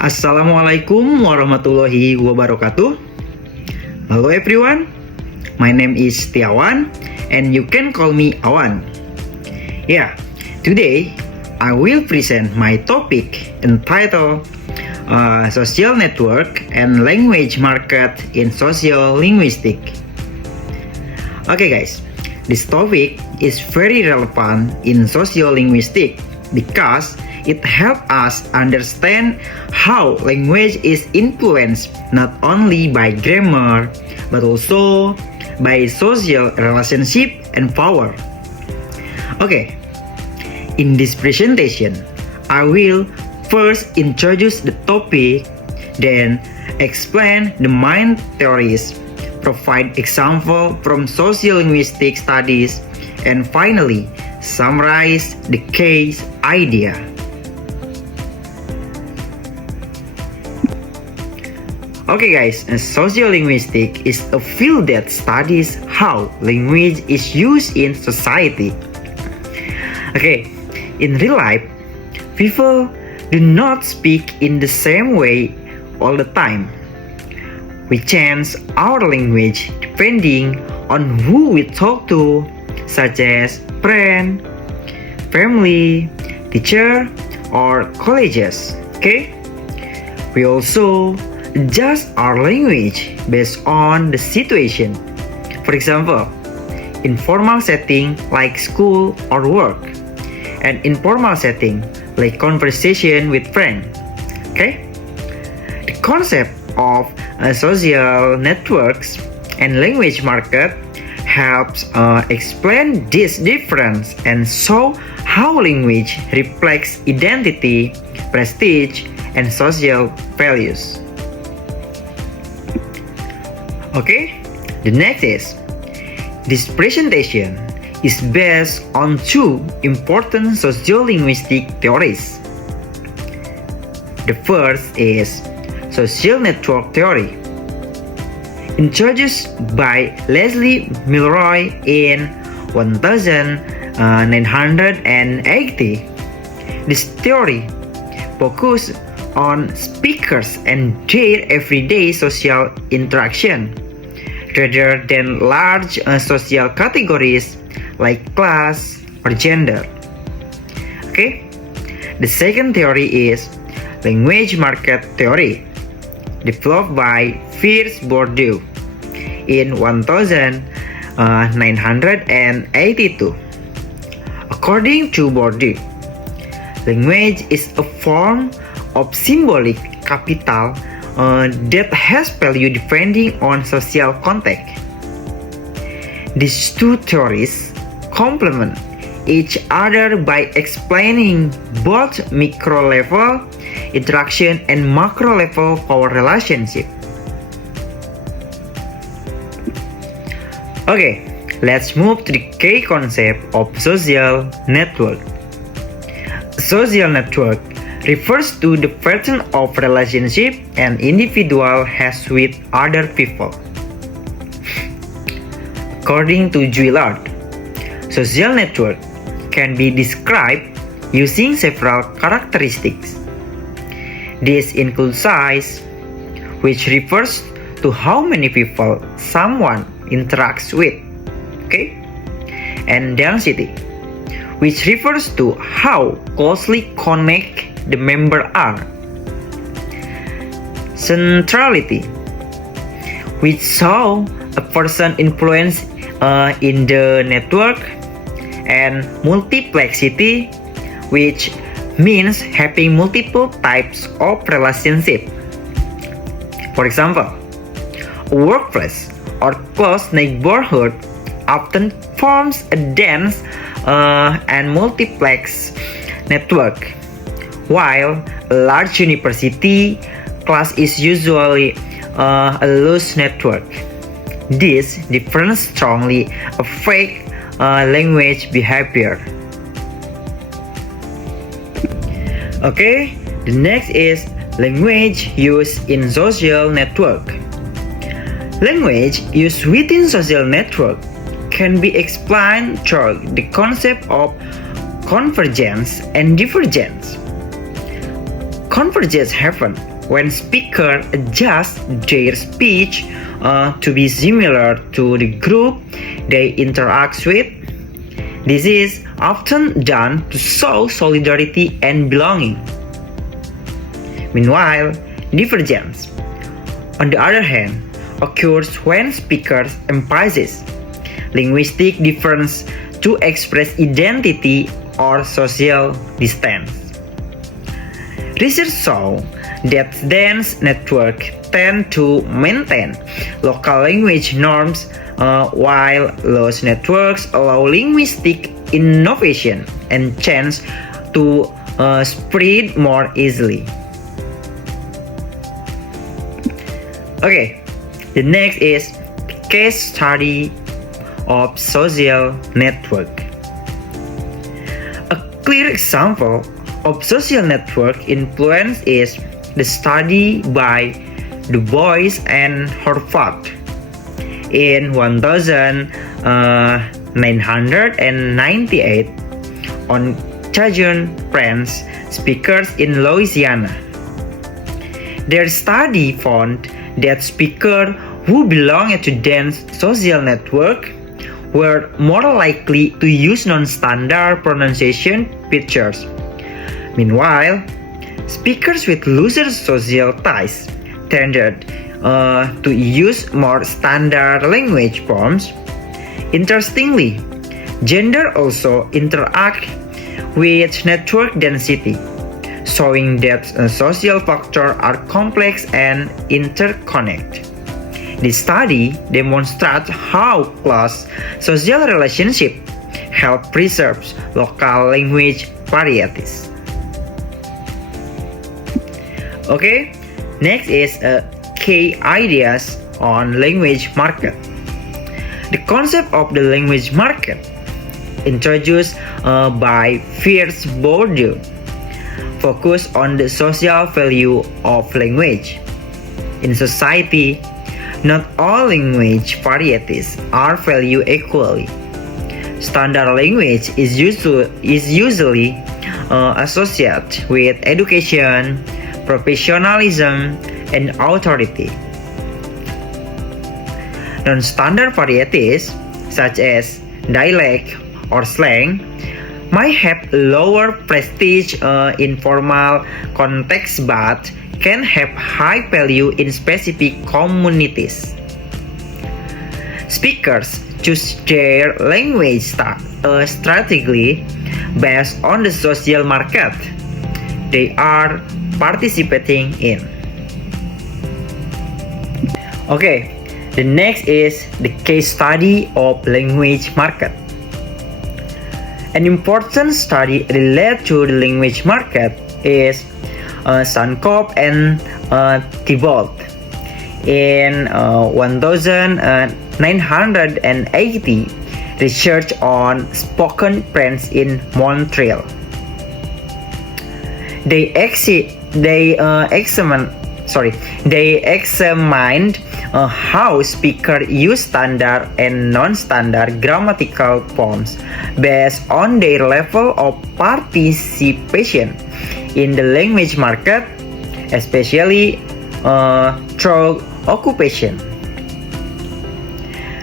Assalamualaikum warahmatullahi wabarakatuh. Hello everyone, my name is Setiawan and you can call me Awan. Today I will present my topic entitled Social Network and Language Market in Social Linguistics. Okay guys, this topic is very relevant in social linguistics because it helps us understand how language is influenced not only by grammar but also by social relationship and power. Okay, in this presentation, I will first introduce the topic, then explain the main theories, provide example from sociolinguistic studies, and finally summarize the case idea. Okay guys, sociolinguistics is a field that studies how language is used in society. Okay, in real life, people do not speak in the same way all the time. We change our language depending on who we talk to, such as friend, family, teacher, or colleges. Okay, we also adjust our language based on the situation. For example, in formal setting like school or work, and informal setting like conversation with friends. Okay, the concept of social networks and language market helps explain this difference and show how language reflects identity, prestige, and social values. Okay, the next is, this presentation is based on two important sociolinguistic theories. The first is social network theory, introduced by Leslie Milroy in 1980. This theory focuses on speakers and their everyday social interaction, rather than large social categories like class or gender. Okay, the second theory is language market theory, developed by Fierce Bourdieu in 1982. According to Bourdieu, language is a form of symbolic capital that has value depending on social context. These two theories complement each other by explaining both micro-level interaction and macro-level power relationship. Okay, let's move to the key concept of social network. Social network refers to the pattern of relationship an individual has with other people. According to Juillard, social network can be described using several characteristics. This includes size, which refers to how many people someone interacts with, okay? And density, which refers to how closely connected the members are. Centrality, which shows a person influence in the network, and multiplexity, which means having multiple types of relationship. For example, a workplace or close neighborhood often forms a dense and multiplex network, while a large university class is usually a loose network. This difference strongly affects language behavior. Okay, the next is language used in social network. Language used within social network can be explained through the concept of convergence and divergence. convergence happens when speakers adjust their speech to be similar to the group they interact with. This is often done to show solidarity and belonging. Meanwhile, divergence, on the other hand, occurs when speakers emphasize linguistic difference to express identity or social distance. Research shows that dense networks tend to maintain local language norms, while loose networks allow linguistic innovation and change to spread more easily. Okay, the next is case study of social network. A clear example of social network influence is the study by Du Bois and Horvath in 1998 on Cajun French speakers in Louisiana. Their study found that speakers who belonged to dense social network were more likely to use non-standard pronunciation features. Meanwhile, speakers with looser social ties tended to use more standard language forms. Interestingly, gender also interact with network density, showing that social factors are complex and interconnected. This study demonstrates how close social relationships help preserve local language varieties. Okay, next is key ideas on language market. The concept of the language market, introduced by Fierce Bourdieu, focus on the social value of language. In society, not all language varieties are valued equally. Standard language is usually associated with education, professionalism, and authority. Non-standard varieties, such as dialect or slang, might have lower prestige in formal contexts but can have high value in specific communities. Speakers choose their language strategically based on the social market they are participating in. Okay, the next is the case study of language market. An important study related to the language market is Sankov and Thibault in 1980 research on spoken French in Montreal. They examined how speakers use standard and non-standard grammatical forms based on their level of participation in the language market, especially through occupation.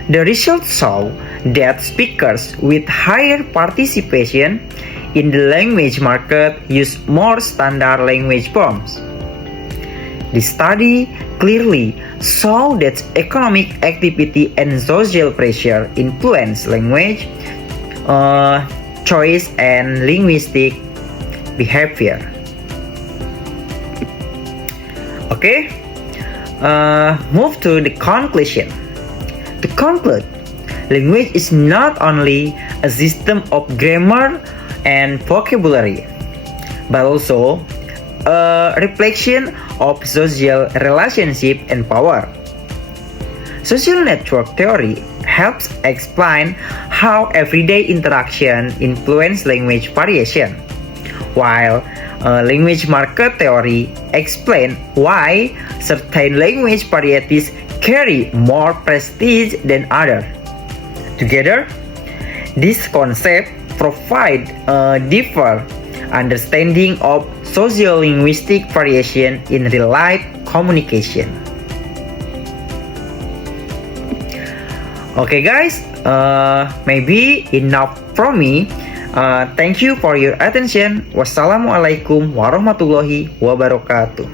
The results show that speakers with higher participation in the language market use more standard language forms. The study clearly saw that economic activity and social pressure influence language choice and linguistic behavior. Okay, move to the conclusion. To conclude, language is not only a system of grammar and vocabulary, but also a reflection of social relationship and power. Social network theory helps explain how everyday interaction influence language variation, while language market theory explains why certain language varieties carry more prestige than others. Together, these concepts provide a deeper understanding of sociolinguistic variation in real-life communication. Okay guys, maybe enough from me. Thank you for your attention. Wassalamualaikum warahmatullahi wabarakatuh.